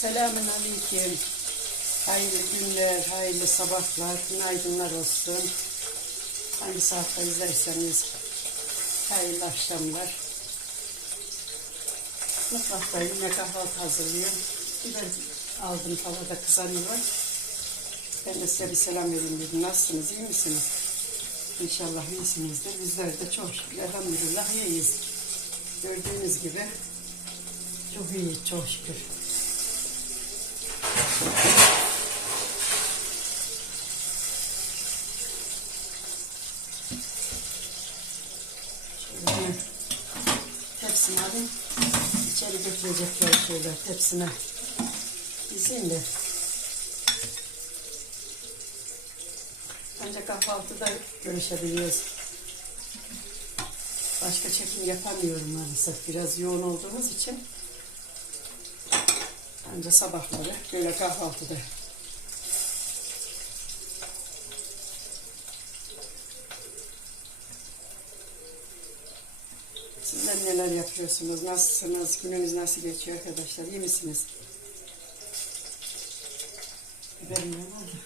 Selamün aleyküm. Hayırlı günler, hayırlı sabahlar, günaydınlar olsun. Hangi saatte izlerseniz hayırlı akşamlar. Mutfaktayım, yine kahvaltı hazırlıyorum. Biber aldım tavada kızarıyor. Ben de size bir selam vereyim dedim. Nasılsınız, iyi misiniz? İnşallah iyisinizdir. Bizler de çok şükür, elhamdülillah iyiyiz. Gördüğünüz gibi çok iyi, çok şükür. Tepsimi alayım. İçeri götürecekler şöyle tepsine. De. Ancak kahvaltıda görüşebiliyoruz. Başka çekim yapamıyorum maalesef. Biraz yoğun olduğumuz için. Ancak sabahları böyle kahvaltıda. Sizler neler yapıyorsunuz? Nasılsınız? Gününüz nasıl geçiyor arkadaşlar? İyi misiniz? Biberim ne oldu?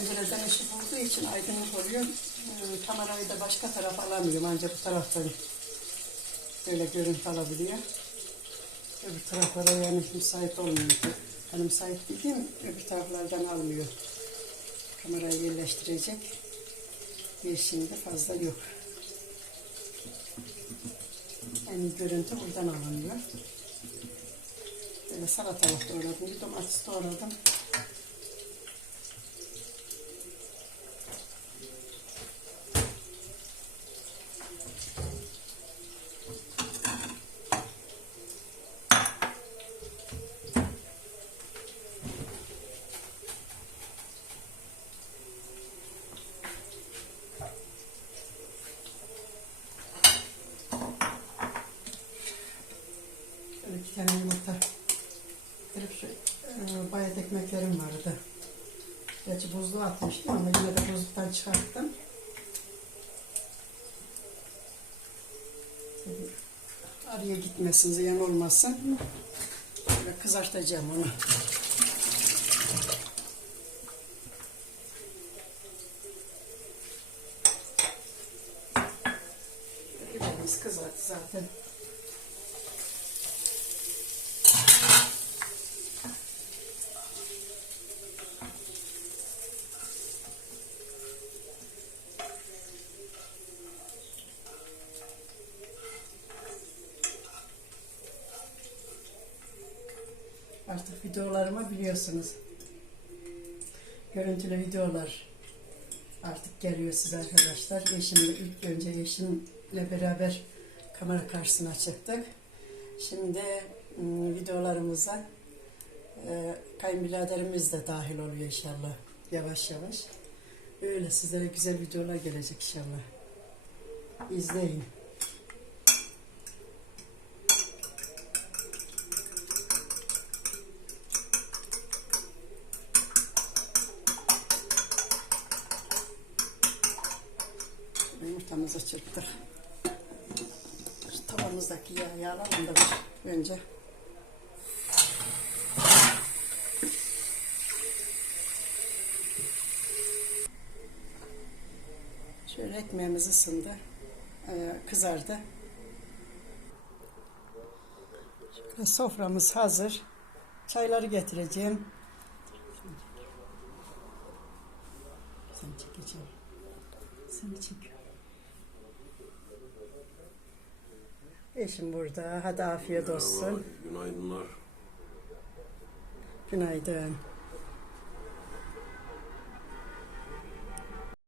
Pencereden ışık olduğu için aydınlık oluyor. Ee, kamerayı da başka tarafa alamıyorum. Ancak bu taraftan böyle görüntü alabiliyor. Öbür taraflara yani müsait olmuyor. Yani müsait dediğim öbür taraflardan almıyor. Kamerayı yerleştirecek bir şimdi fazla yok. Yani görüntü buradan alınıyor. Böyle salatalık doğradım, domates doğradım. Tane yumurta kırıp şu e, bayat ekmeklerim vardı. Gerçi buzluğa atmıştım ama yine de buzluktan çıkarttım. Araya gitmesin, ziyan olmasın. Böyle kızartacağım onu. Biberimiz kızardı zaten. Artık videolarımı biliyorsunuz. Görüntülü videolar artık geliyor size arkadaşlar. Eşimle ilk önce eşimle beraber kamera karşısına çıktık. Şimdi ım, videolarımıza e, kayınbiraderimiz de dahil oluyor inşallah. Yavaş yavaş. Öyle sizlere güzel videolar gelecek inşallah. İzleyin. Yumurtamızı çırptık. Şu tavamızdaki yağı yağlayalım da bir önce. Şöyle ekmeğimiz ısındı. Ee, kızardı. Şöyle soframız hazır. Çayları getireceğim. Sen çekeceğim. Seni çekiyorum. Eşim burada. Hadi afiyet olsun. Merhaba, günaydınlar. Günaydın.